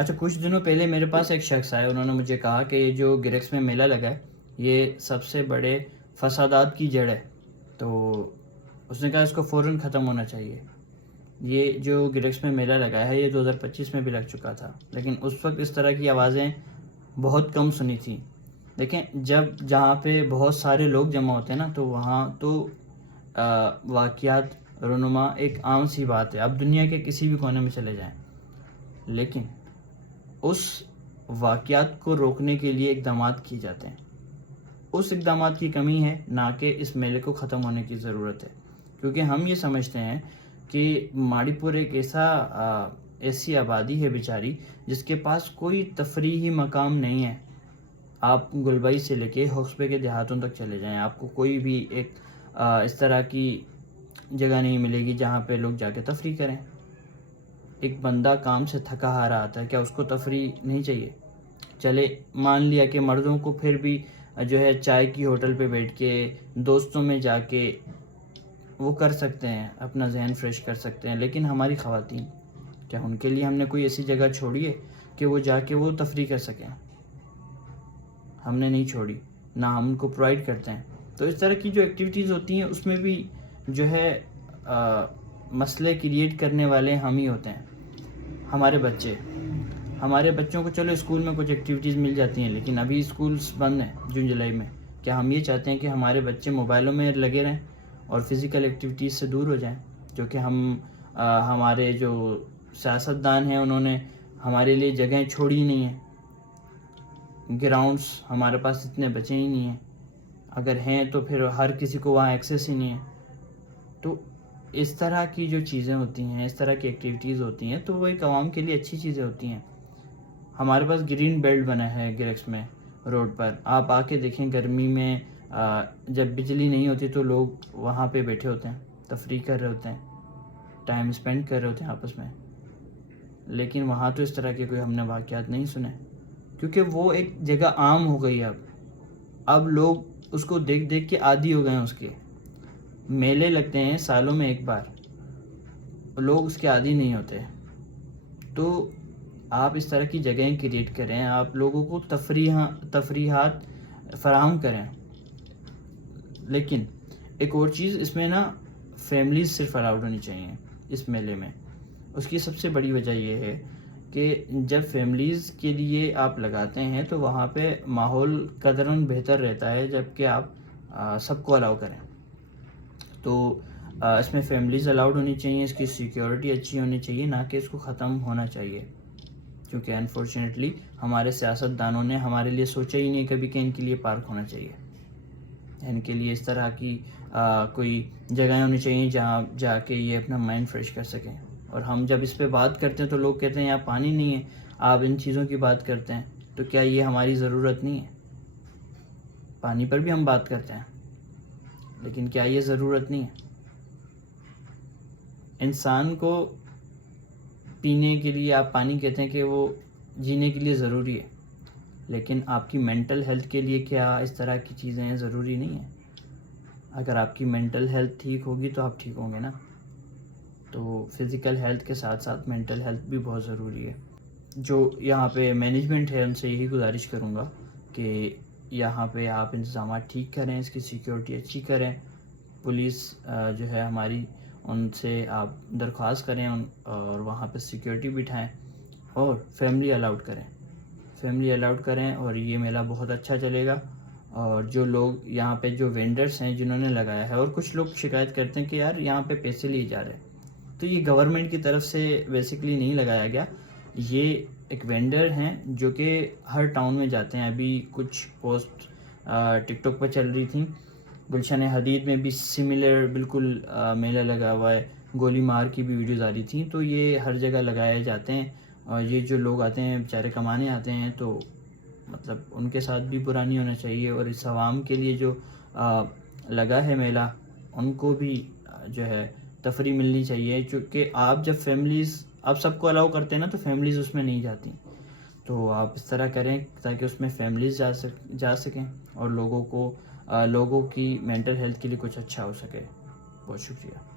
اچھا، کچھ دنوں پہلے میرے پاس ایک شخص آیا، انہوں نے مجھے کہا کہ یہ جو گریکس میں میلہ لگا ہے یہ سب سے بڑے فسادات کی جڑ ہے، تو اس نے کہا اس کو فوراً ختم ہونا چاہیے۔ یہ جو گریکس میں میلہ لگا ہے یہ 2025 میں بھی لگ چکا تھا، لیکن اس وقت اس طرح کی آوازیں بہت کم سنی تھیں۔ دیکھیں، جہاں پہ بہت سارے لوگ جمع ہوتے ہیں نا، تو وہاں تو واقعات رونما ایک عام سی بات ہے، آپ دنیا کے کسی بھی کونے میں چلے جائیں، لیکن اس واقعات کو روکنے کے لیے اقدامات کیے جاتے ہیں۔ اس اقدامات کی کمی ہے، نہ کہ اس میلے کو ختم ہونے کی ضرورت ہے، کیونکہ ہم یہ سمجھتے ہیں کہ ماڑی پور ایک ایسی آبادی ہے بیچاری جس کے پاس کوئی تفریحی مقام نہیں ہے۔ آپ گلبئی سے لے کے ہوسپے کے دیہاتوں تک چلے جائیں، آپ کو کوئی بھی ایک اس طرح کی جگہ نہیں ملے گی جہاں پہ لوگ جا کے تفریح کریں۔ ایک بندہ کام سے تھکا ہارا آتا ہے، کیا اس کو تفریح نہیں چاہیے؟ چلے مان لیا کہ مردوں کو پھر بھی جو ہے چائے کی ہوٹل پہ بیٹھ کے دوستوں میں جا کے وہ کر سکتے ہیں، اپنا ذہن فریش کر سکتے ہیں، لیکن ہماری خواتین، کیا ان کے لیے ہم نے کوئی ایسی جگہ چھوڑی ہے کہ وہ جا کے وہ تفریح کر سکیں؟ ہم نے نہیں چھوڑی، نہ ہم ان کو پرووائڈ کرتے ہیں۔ تو اس طرح کی جو ایکٹیویٹیز ہوتی ہیں اس میں بھی جو ہے مسئلے کریٹ کرنے والے ہم ہی ہوتے ہیں۔ ہمارے بچوں کو چلو اسکول میں کچھ ایکٹیویٹیز مل جاتی ہیں، لیکن ابھی اسکولز بند ہیں جون جولائی میں۔ کیا ہم یہ چاہتے ہیں کہ ہمارے بچے موبائلوں میں لگے رہیں اور فزیکل ایکٹیویٹیز سے دور ہو جائیں؟ جو کہ ہمارے جو سیاستدان ہیں انہوں نے ہمارے لیے جگہیں چھوڑی نہیں ہیں، گراؤنڈز ہمارے پاس اتنے بچے ہی نہیں ہیں، اگر ہیں تو پھر ہر کسی کو وہاں ایکسیس ہی نہیں ہے۔ تو اس طرح کی جو چیزیں ہوتی ہیں، اس طرح کی ایکٹیویٹیز ہوتی ہیں، تو وہ ایک عوام کے لیے اچھی چیزیں ہوتی ہیں۔ ہمارے پاس گرین بیلٹ بنا ہے گریکس میں روڈ پر، آپ آ کے دیکھیں، گرمی میں جب بجلی نہیں ہوتی تو لوگ وہاں پہ بیٹھے ہوتے ہیں، تفریح کر رہے ہوتے ہیں، ٹائم اسپینڈ کر رہے ہوتے ہیں آپس میں، لیکن وہاں تو اس طرح کے کوئی ہم نے واقعات نہیں سنے، کیونکہ وہ ایک جگہ عام ہو گئی ہے۔ اب لوگ اس کو دیکھ دیکھ کے عادی ہو گئے ہیں۔ اس کے میلے لگتے ہیں سالوں میں ایک بار، لوگ اس کے عادی نہیں ہوتے۔ تو آپ اس طرح کی جگہیں کریٹ کریں، آپ لوگوں کو تفریحات فراہم کریں۔ لیکن ایک اور چیز، اس میں نا فیملیز صرف الاؤڈ ہونی چاہیے اس میلے میں۔ اس کی سب سے بڑی وجہ یہ ہے کہ جب فیملیز کے لیے آپ لگاتے ہیں تو وہاں پہ ماحول قدراً بہتر رہتا ہے، جبکہ آپ سب کو الاؤ کریں۔ تو اس میں فیملیز الاؤڈ ہونی چاہیے، اس کی سیکیورٹی اچھی ہونی چاہیے، نہ کہ اس کو ختم ہونا چاہیے، کیونکہ انفارچونیٹلی ہمارے سیاستدانوں نے ہمارے لیے سوچا ہی نہیں کبھی کہ ان کے لیے پارک ہونا چاہیے، ان کے لیے اس طرح کی کوئی جگہیں ہونی چاہیے جہاں جا کے یہ اپنا مائنڈ فریش کر سکیں۔ اور ہم جب اس پہ بات کرتے ہیں تو لوگ کہتے ہیں یہاں پانی نہیں ہے، آپ ان چیزوں کی بات کرتے ہیں، تو کیا یہ ہماری ضرورت نہیں ہے؟ پانی پر بھی ہم بات کرتے ہیں، لیکن کیا یہ ضرورت نہیں ہے؟ انسان کو پینے کے لیے آپ پانی کہتے ہیں کہ وہ جینے کے لیے ضروری ہے، لیکن آپ کی مینٹل ہیلتھ کے لیے کیا اس طرح کی چیزیں ضروری نہیں ہیں؟ اگر آپ کی مینٹل ہیلتھ ٹھیک ہوگی تو آپ ٹھیک ہوں گے نا۔ تو فزیکل ہیلتھ کے ساتھ ساتھ مینٹل ہیلتھ بھی بہت ضروری ہے۔ جو یہاں پہ مینجمنٹ ہے ان سے یہی گزارش کروں گا کہ یہاں پہ آپ انتظامات ٹھیک کریں، اس کی سیکیورٹی اچھی کریں، پولیس جو ہے ہماری، ان سے آپ درخواست کریں اور وہاں پہ سیکیورٹی بٹھائیں، اور فیملی الاؤڈ کریں اور یہ میلہ بہت اچھا چلے گا۔ اور جو لوگ یہاں پہ جو وینڈرز ہیں جنہوں نے لگایا ہے، اور کچھ لوگ شکایت کرتے ہیں کہ یار یہاں پہ پیسے لیے جا رہے ہیں، تو یہ گورنمنٹ کی طرف سے بیسیکلی نہیں لگایا گیا، یہ ایک وینڈر ہیں جو کہ ہر ٹاؤن میں جاتے ہیں۔ ابھی کچھ پوسٹ ٹک ٹاک پہ چل رہی تھیں، گلشن حدید میں بھی سملر بالکل میلہ لگا ہوا ہے، گولی مار کی بھی ویڈیوز آ رہی تھیں۔ تو یہ ہر جگہ لگائے جاتے ہیں، اور یہ جو لوگ آتے ہیں بیچارے کمانے آتے ہیں، تو مطلب ان کے ساتھ بھی برا نہیں ہونا چاہیے، اور اس عوام کے لیے جو لگا ہے میلہ، ان کو بھی جو ہے تفریح ملنی چاہیے، چونکہ آپ جب آپ سب کو الاؤ کرتے ہیں نا، تو فیملیز اس میں نہیں جاتی، تو آپ اس طرح کریں تاکہ اس میں فیملیز جا سکیں اور لوگوں کی مینٹل ہیلتھ کے لیے کچھ اچھا ہو سکے۔ بہت شکریہ۔